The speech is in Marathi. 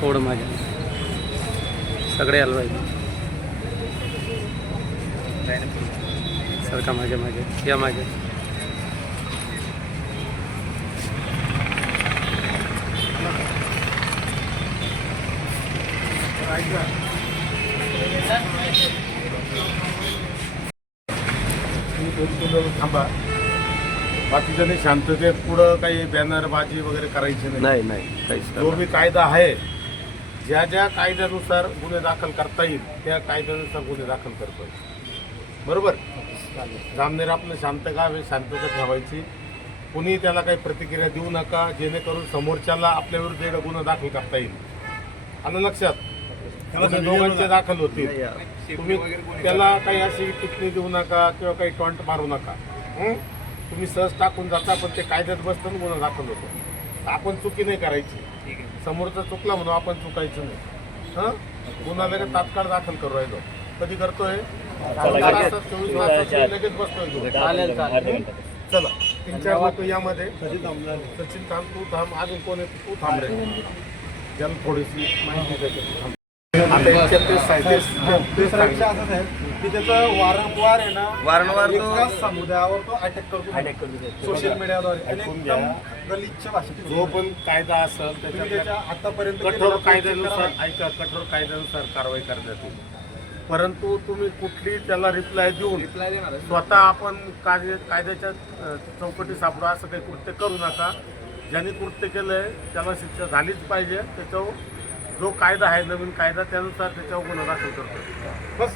थोडं मागे सगळे यायला पाहिजे. सरका मागे मागे या मागे. थांबा. बाकीच्याने शांततेत पुढं काही बॅनरबाजी वगैरे करायची नाही नाही काहीच जो बी कायदा आहे, ज्या ज्या कायद्यानुसार गुन्हे दाखल करता येईल त्या कायद्यानुसार गुन्हे दाखल करतो. बरोबर. जामनेर आपलं शांत गाव आहे, शांतता ठेवायची. कुणी त्याला काही प्रतिक्रिया देऊ नका, जेणेकरून समोरच्याला आपल्या विरुद्ध गुन्हा दाखल करता येईल. आलं लक्षात. दोघांचे दाखल होतील. तुम्ही त्याला काही अशी टिप्पणी देऊ नका किंवा काही टॉन्ट मारू नका. तुम्ही सहज टाकून जाता, पण ते कायद्यात बसताना गुन्हा दाखल होतो. आपण चुकी नाही करायची. समोरचा चुकला म्हणून आपण चुकायचं नाही. गुन्हा लगेच तात्काळ दाखल करू राहिलो. कधी करतोय? 24 तासात लगेच बसतोय. चला 3-4 लोक यामध्ये. सचिन थांब, तू थांब, अजून कोण आहे तू थांब रे. ज्याला थोडीशी माहिती द्यायची. आता की त्याचं वारंवार आहे ना, एकाच समुदायावर तो अटॅक करतो सोशल मीडियाद्वारे. एकदम गलिच्छ भाषेत जो पण कायदा असेल त्याच्या आतापर्यंत कठोर कायद्यानुसार कठोर कायद्यानुसार कारवाई करण्यात येईल. परंतु तुम्ही कुठली त्याला रिप्लाय देऊन स्वतः आपण कायद्याच्या चौकटी सापडा असं काही कृत्य करू नका. ज्यांनी कृत्य केलंय त्याला शिक्षा झालीच पाहिजे. त्याच्यावर जो कायदा आहे, नवीन कायदा, त्यानुसार त्याच्यावर गुन्हा दाखल करतो. बस.